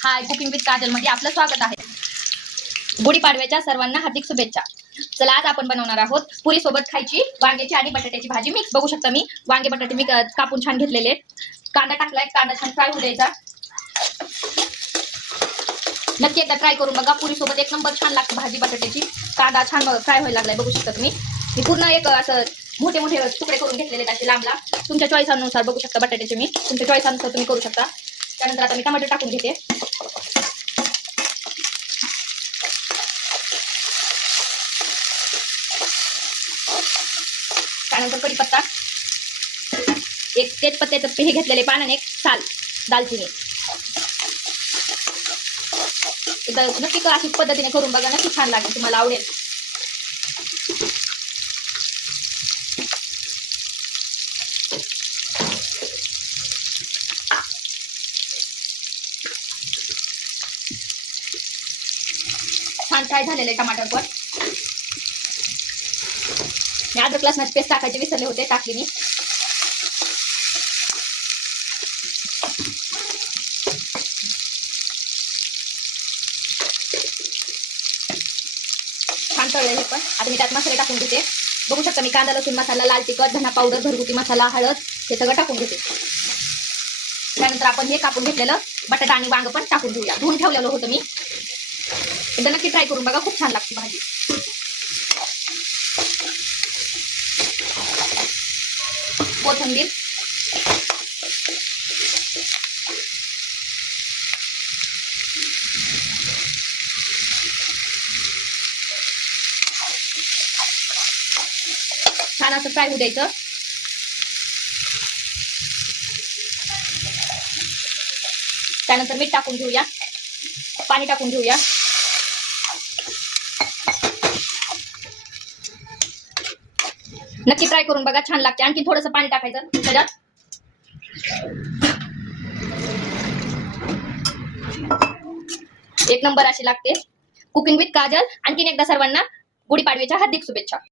High, cooking with Kajal मध्ये आपलं स्वागत आहे। गुढीपाडव्याच्या सर्वांना हार्दिक शुभेच्छा। चला, आज आपण बनवणार आहोत पुरी सोबत खायची वांग्याची आणि बटाट्याची भाजी मिक्स। बघू शकता मी वांगे बटाटे मी कापून छान घेतलेले। कांदा टाकलाय, कांदा छान फ्राय होऊ द्यायचा। नक्की एकदा ट्राय करून बघा, पुरी सोबत एक नंबर छान लागते भाजी बटाट्याची। कांदा छान फ्राय व्हायला लागलाय, बघू शकता तुम्ही। मी पूर्ण एक असं मोठे मोठे तुकडे करून घेतलेले असे लांब लांब। तुमच्या चॉईस अनुसार बघू शकता, बटाट्याचे मी तुमच्या चॉईस अनुसार तुम्ही करू शकता। त्यानंतर आता मी टमाटर टाकून घेते। त्यानंतर कढीपत्ता, एक तेजपत्त्याचं हे घेतलेले पान आणि एक साल दालचिनी। एकदा नक्की अशी पद्धतीने करून बघा, नक्की छान लागेल, तुम्हाला आवडेल। छान फ्राय झालेले टमाटर पण मी अद्रक लसणाची पेस्ट टाकायचे विसरले होते, टाकली मी। छान तळले हे पण। आता मी त्यात मसाले टाकून घेते। बघू शकता मी कांदा लसूण मसाला, लाल तिखट, धना पावडर, घरगुती मसाला, हळद हे सगळं टाकून घेते। त्यानंतर आपण हे कापून घेतलेलं बटाटा आणि वांग पण टाकून घेऊया। धुवून ठेवलेलं होतं मी। एकदा नक्की ट्राय करून बघा, खूप छान लागते भाजी। कोथिंबीर, छान असं फ्राय होऊ द्यायचं। त्यानंतर मीठ टाकून घेऊया, पाणी टाकून घेऊया। नक्की ट्राय करून बघा, छान लागते। आणखी थोडंसं पाणी टाकायचं त्याच्यात। एक नंबर अशी लागते कुकिंग विथ काजल। आणखीन एकदा सर्वांना गुढीपाडव्याच्या हार्दिक शुभेच्छा।